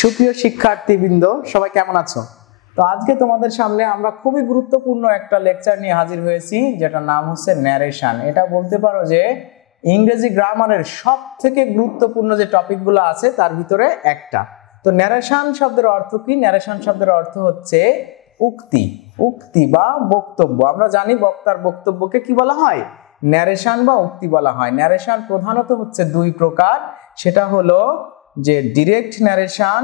সুপ্রিয় শিক্ষার্থীবৃন্দ, সবাই কেমন আছো? তো আজকে তোমাদের সামনে আমরা খুবই গুরুত্বপূর্ণ একটা লেকচার নিয়ে হাজির হয়েছি, যেটার নাম হচ্ছে ন্যারেশন। এটা বলতে পারো যে ইংরেজি গ্রামারের সব থেকে গুরুত্বপূর্ণ যে টপিকগুলো আছে তার ভিতরে একটা। তো ন্যারেশন শব্দের অর্থ কি? ন্যারেশন শব্দের অর্থ হচ্ছে উক্তি, উক্তি বা বক্তব্য। আমরা জানি বক্তার বক্তব্যকে কি বলা হয়? ন্যারেশন বা উক্তি বলা হয়। ন্যারেশন প্রধানত হচ্ছে দুই প্রকার, সেটা হলো যে ডিরেক্ট ন্যারেশন,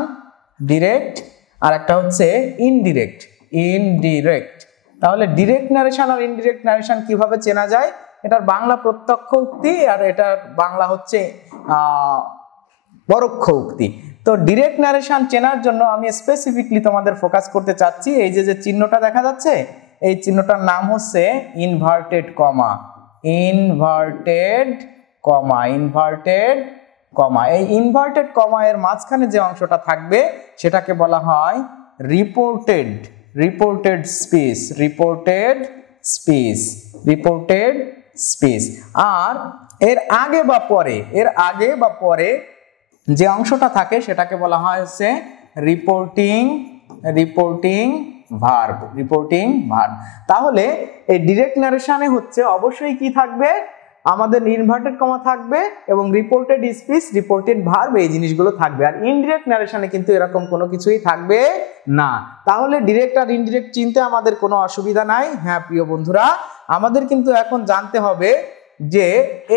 ডিরেক্ট, আর একটা হচ্ছে ইনডিরেক্ট, ইনডিরেক্ট। তাহলে ডিরেক্ট ন্যারেশন আর ইনডিরেক্ট ন্যারেশন কিভাবে চেনা যায়? এটার বাংলা প্রত্যক্ষ উক্তি আর এটার বাংলা হচ্ছে পরোক্ষ উক্তি। তো ডিরেক্ট ন্যারেশন চেনার জন্য আমি স্পেসিফিকলি তোমাদের ফোকাস করতে চাচ্ছি এই যে চিহ্নটা দেখা যাচ্ছে, এই চিহ্নটার নাম হচ্ছে inverted comma, inverted comma, inverted comma. এই ইনভার্টেড কমা এর মাঝখানে যে অংশটা থাকবে সেটাকে বলা হয় reported, reported speech, reported speech, reported speech. আর এর আগে বা পরে, এর আগে বা পরে যে অংশটা থাকে সেটাকে বলা হয় হচ্ছে reporting, reporting verb, reporting verb. তাহলে এই ডিরেক্ট ন্যারেশনে হচ্ছে অবশ্যই কি থাকবে? আমাদের ইনভার্টেড কমা থাকবে এবং রিপোর্টেড স্পিচ, রিপোর্টেড ভার্ব, এই জিনিসগুলো থাকবে। আর ইনডিরেক্ট ন্যারেশনে কিন্তু এরকম কোনো কিছুই থাকবে না। তাহলে ডিরেক্ট আর ইনডিরেক্ট চিনতে আমাদের কোনো অসুবিধা নাই। হ্যাঁ প্রিয় বন্ধুরা, আমাদের কিন্তু এখন জানতে হবে যে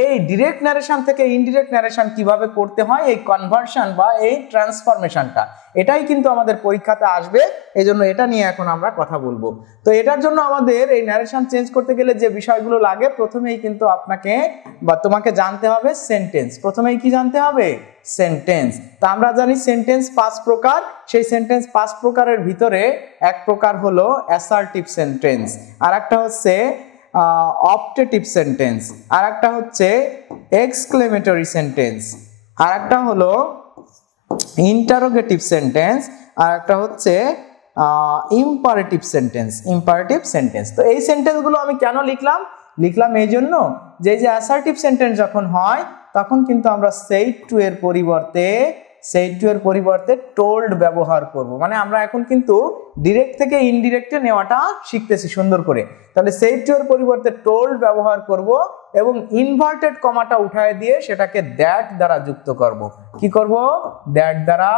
এই ডিরেক্ট ন্যারেশন থেকে ইনডিরেক্ট ন্যারেশন কিভাবে করতে হয়, এই কনভার্সন বা এই ট্রান্সফরমেশনটা, এটাই কিন্তু আমাদের পরীক্ষাতে আসবে। এই জন্য এটা নিয়ে এখন আমরা কথা বলবো। তো এটার জন্য আমাদের এই ন্যারেশন চেঞ্জ করতে গেলে যে বিষয়গুলো লাগে, প্রথমেই কিন্তু আপনাকে বা তোমাকে জানতে হবে সেন্টেন্স। প্রথমেই কি জানতে হবে? সেন্টেন্স। তা আমরা জানি সেন্টেন্স 5 প্রকার। সেই সেন্টেন্স 5 প্রকারের ভিতরে এক প্রকার হলো অ্যাসার্টিভ সেন্টেন্স, আর একটা হচ্ছে অপটেটিভ সেন্টেন্স, আর একটা হচ্ছে এক্সক্লেমেটরি সেন্টেন্স, আর একটা হলো ইন্টারোগেটিভ সেন্টেন্স, আর একটা হচ্ছে ইম্পারেটিভ সেন্টেন্স, ইম্পারেটিভ সেন্টেন্স। তো এই সেন্টেন্সগুলো আমি কেন লিখলাম? লিখলাম এই জন্য যে অ্যাসার্টিভ সেন্টেন্স যখন হয় তখন কিন্তু আমরা সেইড টু এর পরিবর্তে, সেইড টু এর পরিবর্তে টোল্ড ব্যবহার করব। মানে আমরা এখন কিন্তু ডিরেক্ট থেকে ইনডিরেক্টে নেওয়াটা শিখতেছি সুন্দর করে। তাহলে সেইড টু এর পরিবর্তে টোল্ড ব্যবহার করব এবং ইনভার্টেড কমাটা উঠায় দিয়ে সেটাকে দ্যাট দ্বারা যুক্ত করব। কি করব? দ্যাট দ্বারা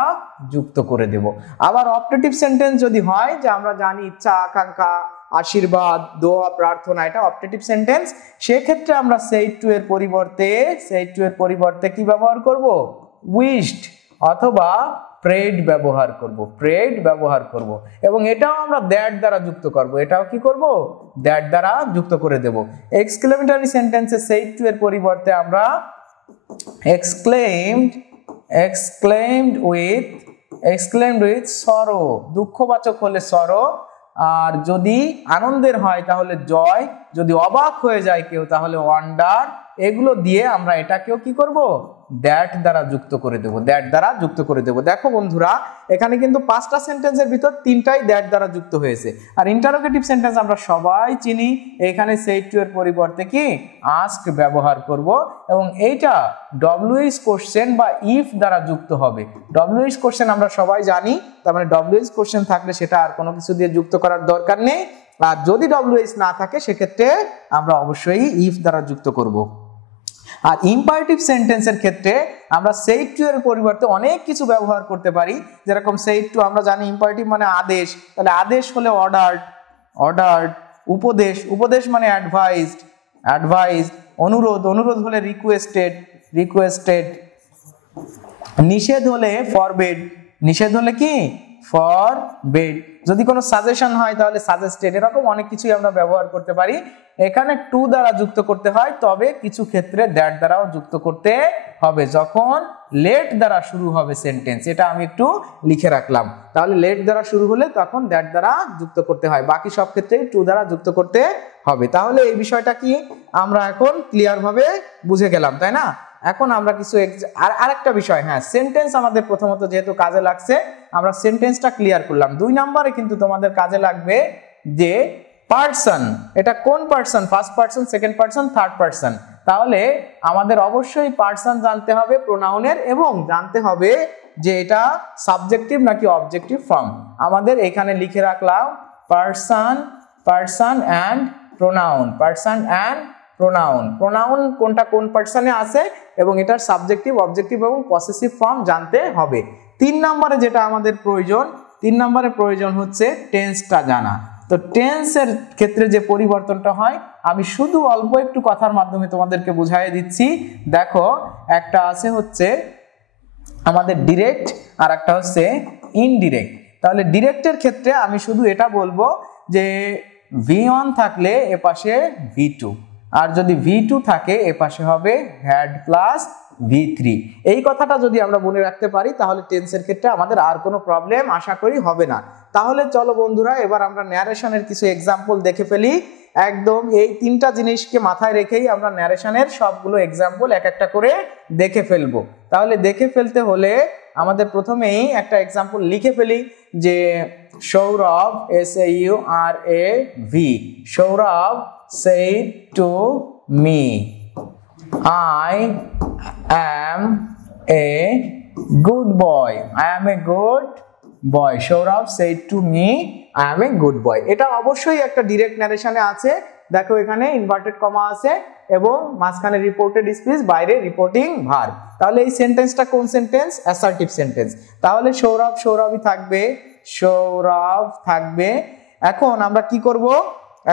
যুক্ত করে দেব। আবার অপটেটিভ সেন্টেন্স যদি হয়, যে আমরা জানি ইচ্ছা, আকাঙ্ক্ষা, আশীর্বাদ, দোয়া, প্রার্থনা, এটা অপটেটিভ সেন্টেন্স, সেক্ষেত্রে আমরা সেইড টু এর পরিবর্তে, সেইড টু এর পরিবর্তে কি ব্যবহার করব? উইশড অথবা প্রেড ব্যবহার করব, প্রেড ব্যবহার করব। এবং এটাও আমরা দ্যাট দ্বারা যুক্ত করব, এটাও কি করব? দ্যাট দ্বারা যুক্ত করে দেব। এক্সক্লেমেটরি সেন্টেন্সে সেইড টু এর পরিবর্তে আমরা exclaimed, exclaimed with, exclaimed with sorrow, দুঃখবাচক হলে সরো, আর যদি আনন্দের হয় তাহলে জয়, যদি অবাক হয়ে যায় কেউ তাহলে ওয়ান্ডার। এগুলো দিয়ে আমরা এটাকেও কি করব? দ্যাট দ্বারা যুক্ত করে দেব, দ্যাট দ্বারা যুক্ত করে দেব। দেখো বন্ধুরা, এখানে কিন্তু 5টা সেন্টেন্সের ভিতর 3টাই দ্যাট দ্বারা যুক্ত হয়েছে। আর ইন্টারোগেটিভ সেন্টেন্স আমরা সবাই চিনি, এখানে সেইড টু এর পরিবর্তে কি আস্ক ব্যবহার করব এবং এইটা ডব্লিউএইচ কোশ্চেন বা ইফ দ্বারা যুক্ত হবে। ডব্লিউএইচ কোশ্চেন আমরা সবাই জানি, তার মানে ডব্লিউএইচ কোশ্চেন থাকলে সেটা আর কোনো কিছু দিয়ে যুক্ত করার দরকার নেই। আর যদি ডব্লিউএইচ না থাকে সেক্ষেত্রে আমরা অবশ্যই ইফ দ্বারা যুক্ত করব। আর ইম্পারেটিভ সেন্টেন্সের ক্ষেত্রে আমরা সেইড টু এর পরিবর্তে অনেক কিছু ব্যবহার করতে পারি। যেরকম সেইড টু আমরা জানি ইম্পারেটিভ মানে আদেশ, তাহলে আদেশ হলে অর্ডার্ড, অর্ডার্ড। উপদেশ, উপদেশ মানে অ্যাডভাইসড, অ্যাডভাইসড। অনুরোধ, অনুরোধ হলে রিকোয়েস্টেড, রিকোয়েস্টেড। নিষেধ হলে ফরবিড, নিষেধ হলে কি ফরবিড। যদি কোনো সাজেশন হয় তাহলে সাজেস্টেড। এরকম অনেক কিছুই আমরা ব্যবহার করতে পারি। এখানে টু দ্বারা যুক্ত করতে হয়, তবে কিছু ক্ষেত্রে দ্যাট দ্বারাও যুক্ত করতে হবে যখন লেট দ্বারা শুরু হবে সেন্টেন্স। এটা আমি একটু লিখে রাখলাম। তাহলে লেট দ্বারা শুরু হলে তখন দ্যাট দ্বারা যুক্ত করতে হয়, বাকি সব ক্ষেত্রেই টু দ্বারা যুক্ত করতে হবে। তাহলে এই বিষয়টা কি আমরা এখন ক্লিয়ার ভাবে বুঝে গেলাম, তাই না? এখন আমরা কিছু আরেকটা বিষয়, হ্যাঁ সেন্টেন্স আমাদের প্রথমত যেহেতু কাজে লাগছে, আমরা সেন্টেন্সটা ক্লিয়ার করলাম। 2 নম্বরে কিন্তু তোমাদের কাজে লাগবে যে পার্সন, এটা কোন person? First person, second person, third person. তাহলে আমাদের অবশ্যই পার্সন জানতে হবে প্রোনাউনের, এবং জানতে হবে যে এটা সাবজেক্টিভ নাকি অবজেক্টিভ ফর্ম। আমাদের এখানে লিখে রাখলাম person and pronoun, person and pronoun. Pronoun কোনটা কোন পারসনে আছে এবং এটার সাবজেক্টিভ, অবজেক্টিভ এবং পসেসিভ ফর্ম জানতে হবে। 3 নম্বরে যেটা আমাদের প্রয়োজন, 3 নম্বরে প্রয়োজন হচ্ছে টেন্সটা জানা। তো টেন্সের ক্ষেত্রে যে পরিবর্তনটা হয় আমি শুধু অল্প একটু কথার মাধ্যমে তোমাদেরকে বুঝাই দিচ্ছি। দেখো একটা আছে হচ্ছে আমাদের ডিরেক্ট আর একটা হচ্ছে ইনডিরেক্ট। তাহলে ডিরেক্টের ক্ষেত্রে আমি শুধু এটা বলবো যে V1 থাকলে এপাশে V2, আর যদি V2 থাকে এপাশে হবে had প্লাস V3। এই কথাটা যদি আমরা মনে রাখতে পারি তাহলে টেন্সের ক্ষেত্রে আমাদের আর কোনো প্রবলেম আশা করি হবে না। তাহলে চলো বন্ধুরা এবার আমরা ন্যারেশনের কিছু এক্সাম্পল দেখে ফেলি। একদম এই 3টা জিনিসকে মাথায় রেখেই আমরা ন্যারেশনের সবগুলো এক্সাম্পল এক একটা করে দেখে ফেলবো। তাহলে দেখে ফেলতে হলে আমাদের প্রথমেই একটা এক্সাম্পল লিখে ফেলি যে Sourav SAURAV, Sourav said to me I am a good boy, I am a good boy, Sourav said to me I am a good boy। এটা অবশ্যই একটা ডিরেক্ট ন্যারেশনে আছে। দেখো এখানে ইনভার্টেড কমা আছে এবং মাঝখানে রিপোর্টেড স্পিচ, বাইরে রিপোর্টিং ভার্ব। তাহলে এই সেন্টেন্সটা কোন সেন্টেন্স? Assertive sentence. তাহলে সৌরভ সৌরভই থাকবে, সৌরভ থাকবে। এখন আমরা কি করব?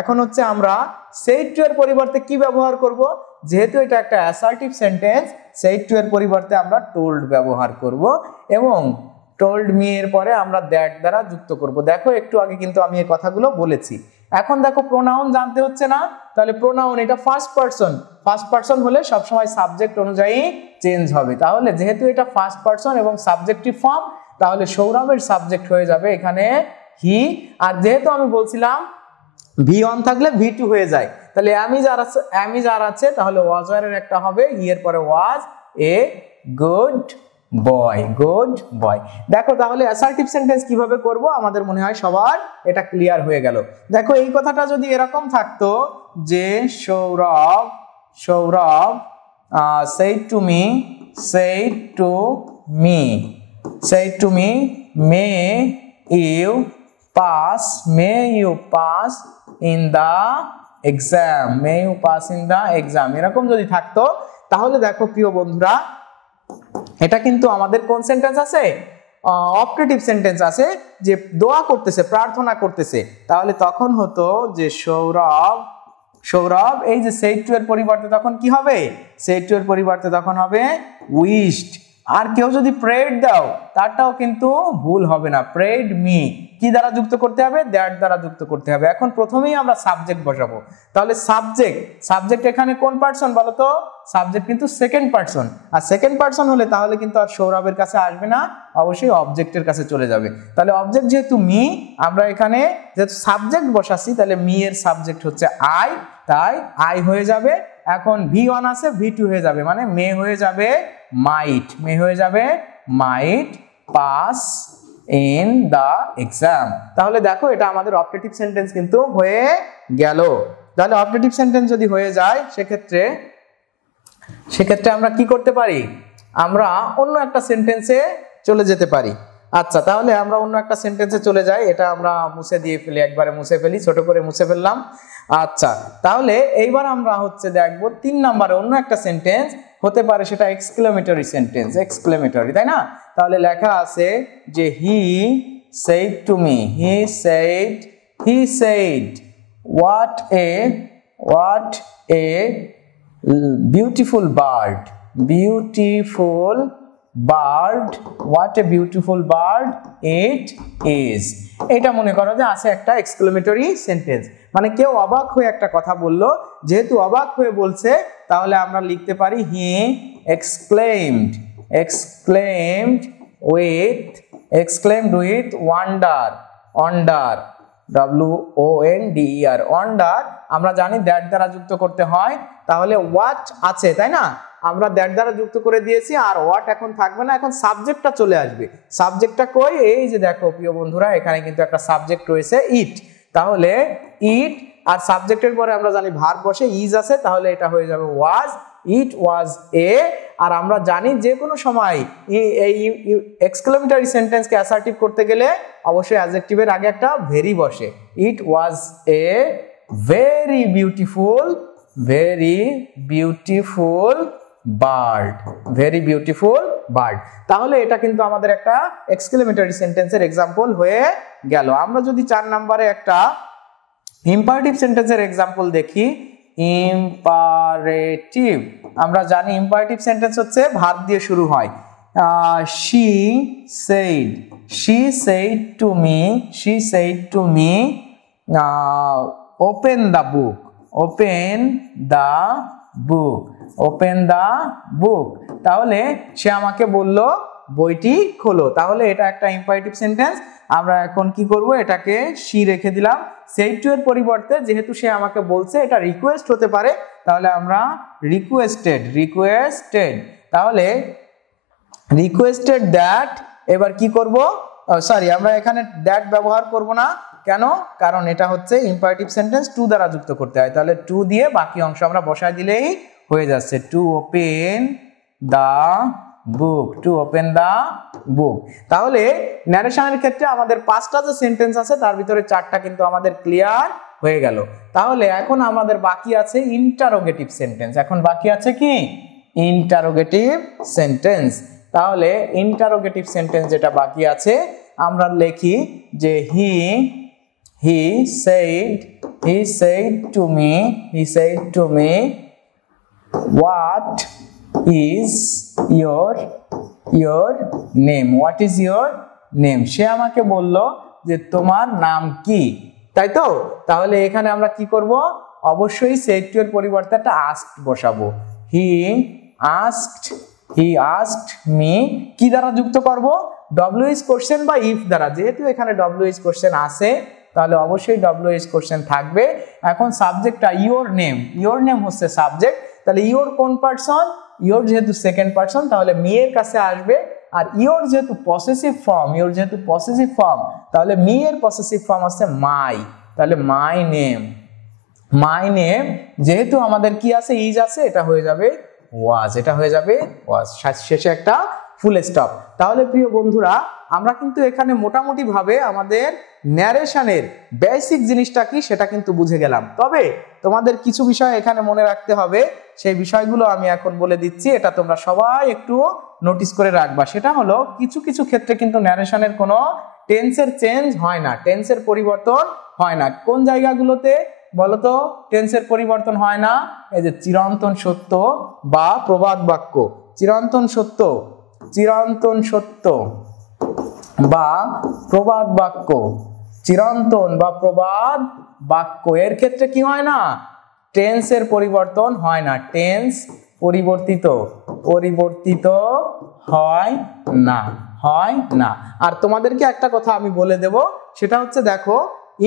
এখন হচ্ছে আমরা said to এর পরিবর্তে কি ব্যবহার করব? যেহেতু এটা একটা অ্যাসার্টিভ সেন্টেন্স, said to এর পরিবর্তে আমরা told ব্যবহার করব এবং told me এর পরে আমরা that দ্বারা যুক্ত করব। দেখো একটু আগে কিন্তু আমি এই কথাগুলো বলেছি। এখন দেখো প্রোনাউন জানতে হচ্ছে না, তাহলে প্রোনাউন এটা ফার্স্ট পারসন, ফার্স্ট পারসন হলে সবসময় সাবজেক্ট অনুযায়ী চেঞ্জ হবে। তাহলে যেহেতু এটা ফার্স্ট পারসন এবং সাবজেক্টিভ ফর্ম, তাহলে সৌরভের সাবজেক্ট হয়ে যাবে এখানে হি। আর যেহেতু আমি বলছিলাম V1 থাকলে V2 হয়ে যায়, তাহলে আমি যার আছে তাহলে ওয়াজ এর একটা হবে, হি এর পরে ওয়াজ a good boy, good boy. দেখো তাহলে অ্যাসার্টিভ সেন্টেন্স কিভাবে করব আমাদের মনে হয় সবার এটা ক্লিয়ার হয়ে গেল। দেখো এই কথাটা যদি এরকম থাকতো যে Sourav said to me may you pass in the exam, এরকম যদি থাকতো তাহলে দেখো প্রিয় বন্ধুরা এটা কিন্তু আমাদের কোন সেন্টেন্স আছে? অপারেটিভ সেন্টেন্স আছে, যে দোয়া করতেছে, প্রার্থনা করতেছে। তাহলে তখন হতো যে সৌরভ এই যে said to এর পরিবর্তে তখন কি হবে? said to এর পরিবর্তে তখন হবে wished। আর কেউ যদি prayed দাও তারটাও কিন্তু ভুল হবে না, prayed me কি দ্বারা যুক্ত করতে হবে? that দ্বারা যুক্ত করতে হবে। এখন প্রথমেই আমরা সাবজেক্ট বসাবো। তাহলে সাবজেক্ট এখানে কোন পারসন বলো তো? সাবজেক্ট কিন্তু সেকেন্ড পারসন, আর সেকেন্ড পারসন হলে তাহলে কিন্তু আর সৌরভের কাছে আসবে না, অবশ্যই অবজেক্টের কাছে চলে যাবে। তাহলে অবজেক্ট যেহেতু মি, আমরা এখানে যেহেতু সাবজেক্ট বসাচ্ছি তাহলে মি এর সাবজেক্ট হচ্ছে আই, তাই আই হয়ে যাবে। এখন V1 আছে, V2 হয়ে যাবে, মানে মে হয়ে যাবে মাইট পাস ইন দা এক্সাম। তাহলে দেখো এটা আমাদের অপারেটিভ সেন্টেন্স কিন্তু হয়ে গেল। তাহলে অপারেটিভ সেন্টেন্স যদি হয়ে যায় সেক্ষেত্রে আমরা কি করতে পারি? আমরা অন্য একটা সেন্টেন্সে চলে যেতে পারি। আচ্ছা তাহলে আমরা অন্য একটা সেন্টেন্সে চলে যাই, এটা আমরা মুছে দিয়ে ফেলি, একবারে মুছে ফেলি, ছোট করে মুছে ফেললাম। আচ্ছা তাহলে এইবার আমরা হচ্ছে দেখবো 3 নম্বরে অন্য একটা সেন্টেন্স হতে পারে, সেটা এক্সক্লেমেটরি সেন্টেন্স, এক্সক্লেমেটরি, তাই না? তাহলে লেখা আছে যে হি said to me, he said what a beautiful bird, what a beautiful bird it is। এটা মনে করো যে আছে একটা এক্সক্লেমেটরি সেন্টেন্স, মানে কেউ অবাক হয়ে একটা কথা বললো, যেহেতু অবাক হয়ে বলছে তাহলে আমরা লিখতে পারি he exclaimed with wonder, wonder। আমরা জানি দ্যাট দ্বারা যুক্ত করতে হয়, তাহলে হোয়াট আছে তাই না, আমরা দ্যাট দ্বারা যুক্ত করে দিয়েছি, আর হোয়াট এখন থাকবে না, এখন সাবজেক্টটা চলে আসবে। সাবজেক্টটা কই? এই যে দেখো প্রিয় বন্ধুরা এখানে কিন্তু একটা সাবজেক্ট রয়েছে ইট, তাহলে ইট আর সাবজেক্টের পরে আমরা জানি ভার্ব বসে, ইজ আছে, তাহলে এটা হয়ে যাবে ওয়াজ। ইট ওয়াজ এ। আর আমরা জানি যে কোনো সময় এই এক্সক্লেমেটরি সেন্টেন্সকে অ্যাসার্টিভ করতে গেলে অবশ্যই অ্যাডজেক্টিভের আগে একটা ভেরি বসে। It was a very beautiful, very beautiful bird, very beautiful bird. তাহলে এটা কিন্তু আমাদের একটা এক্সক্লেমেটরি সেন্টেন্সের এক্সাম্পল হয়ে গেল। আমরা যদি 4 নম্বরে একটা ইম্পারেটিভ সেন্টেন্সের এক্সাম্পল দেখি, ইম্পারেটিভ। আমরা জানি ইম্পারেটিভ সেন্টেন্স হচ্ছে ভার্ব দিয়ে শুরু হয়। she said to me open the book, open the book। তাহলে সে আমাকে বলল বইটি খোলো। তাহলে এটা একটা ইম্পারেটিভ সেন্টেন্স। আমরা এখন কি করব, এটাকে she রেখে দিলাম। said to এর পরিবর্তে যেহেতু সে আমাকে বলছে, এটা রিকোয়েস্ট হতে পারে, তাহলে আমরা রিকোয়েস্টেড। তাহলে রিকোয়েস্টেড দ্যাট, এবার কি করব, সরি আমরা এখানে দ্যাট ব্যবহার করব না। কেন? কারণ এটা হচ্ছে ইম্পারেটিভ সেন্টেন্স, টু দ্বারা যুক্ত করতে হয়। তাহলে টু দিয়ে বাকি অংশ আমরা বসায় দিলেই হয়ে যাচ্ছে। To open the book, to open the book. তাহলে ন্যারেশনের ক্ষেত্রে আমাদের 5টা যে সেন্টেন্স আছে তার ভিতরে 4টা কিন্তু আমাদের ক্লিয়ার হয়ে গেল। তাহলে এখন আমাদের বাকি আছে ইন্টারোগেটিভ সেন্টেন্স। এখন বাকি আছে কি? Interrogative sentence. তাহলে ইন্টারোগেটিভ সেন্টেন্স যেটা বাকি আছে, আমরা লিখি যে he said to me what is your name, what is your name। সে আমাকে বলল যে তোমার নাম কি, তাই তো? তাহলে এখানে আমরা কি করব, অবশ্যই said to এর পরিবর্তে একটা asked বসাবো। he asked me কি দ্বারা যুক্ত করব? WH কোশ্চেন বা ইফ দ্বারা। যেহেতু এখানে WH কোশ্চেন আছে, তাহলে অবশ্যই WH কোশ্চেন থাকবে। এখন সাবজেক্টটা ইওর নেম হচ্ছে সাবজেক্ট। তাহলে ইওর কোন পারসন? ইওর যেহেতু সেকেন্ড পারসন, তাহলে মি এর কাছে আসবে। আর ইওর যেহেতু পসেসিভ ফর্ম, তাহলে মি এর পসেসিভ ফর্ম হচ্ছে মাই। তাহলে মাই নেম যেহেতু আমাদের কি আছে, ইজ আছে, এটা হয়ে যাবে ওয়াজ, শেষে একটা ফুল স্টপ। তাহলে প্রিয় বন্ধুরা, আমরা কিন্তু এখানে মোটামুটি ভাবে আমাদের ন্যারেশনের বেসিক জিনিসটা কি সেটা কিন্তু বুঝে গেলাম। তবে তোমাদের কিছু বিষয় এখানে মনে রাখতে হবে, সেই বিষয়গুলো আমি এখন বলে দিচ্ছি, এটা তোমরা সবাই একটু নোটিস করে রাখবা। সেটা হলো কিছু ক্ষেত্রে কিন্তু ন্যারেশনের কোনো টেন্সের চেঞ্জ হয় না, টেন্সের পরিবর্তন হয় না। কোন জায়গাগুলোতে বলতো টেন্সের পরিবর্তন হয় না? এই যে চিরন্তন সত্য বা প্রবাদ বাক্য, চিরন্তন সত্য বা প্রবাদ বাক্য, চিরন্তন বা প্রবাদ বাক্য এর ক্ষেত্রে কি হয় না? টেন্সের পরিবর্তন হয় না, টেন্স পরিবর্তিত হয় না। আর তোমাদেরকে একটা কথা আমি বলে দেব, সেটা হচ্ছে দেখো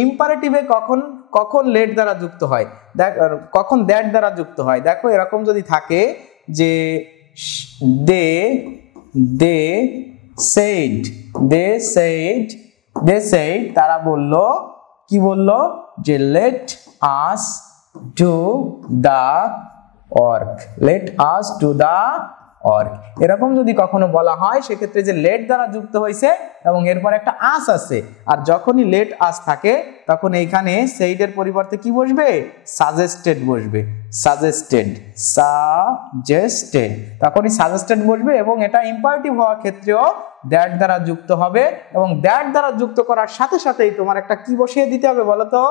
ইম্পারেটিভে কখন লেট দ্বারা যুক্ত হয়, কখন দ্যাট দ্বারা যুক্ত হয়। দেখো এরকম যদি থাকে যে they said, তারা বলল, কি বলল? যে let us do the work, এরকম যদি কখনো বলা হয়, সেক্ষেত্রে যে লেট দ্বারা যুক্ত হয়েছে এবং এরপর একটা আস আছে, আর যখনই লেট আস থাকে তখন এইখানে said এর পরিবর্তে কি বসবে? সাজেস্টেড বসবে, তখনই সাজেস্টেড বসবে। এবং এটা ইম্পারেটিভ হওয়ার ক্ষেত্রেও দ্যাট দ্বারা যুক্ত হবে, এবং দ্যাট দ্বারা যুক্ত করার সাথে সাথেই তোমার একটা কি বসিয়ে দিতে হবে বলতো?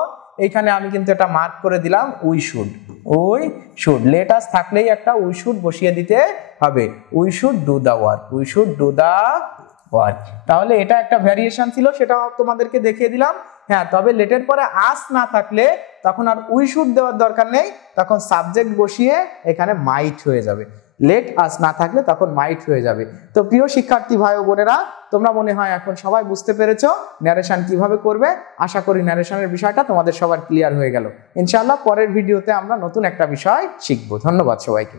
এইখানে আমি কিন্তু এটা মার্ক করে দিলাম, উই শুড। লেট আস থাকলেই একটা উই শুড বসিয়ে দিতে হবে, we should do the work. তাহলে এটা একটা ভ্যারিয়েশন ছিল, সেটাও তোমাদেরকে দেখিয়ে দিলাম। হ্যাঁ, তবে লেটের পরে আস না থাকলে তখন আর উই শুড দেওয়ার দরকার নেই, তখন সাবজেক্ট বসিয়ে এখানে মাইট হয়ে যাবে। লেট আস না থাকলে তখন মাইট হয়ে যাবে। তো প্রিয় শিক্ষার্থী ভাই ও বোনেরা, তোমরা মনে হয় এখন সবাই বুঝতে পেরেছো ন্যারেশন কিভাবে করবে। আশা করি ন্যারেশনের বিষয়টা তোমাদের সবার ক্লিয়ার হয়ে গেল। ইনশাআল্লাহ পরের ভিডিওতে আমরা নতুন একটা বিষয় শিখবো। ধন্যবাদ সবাইকে।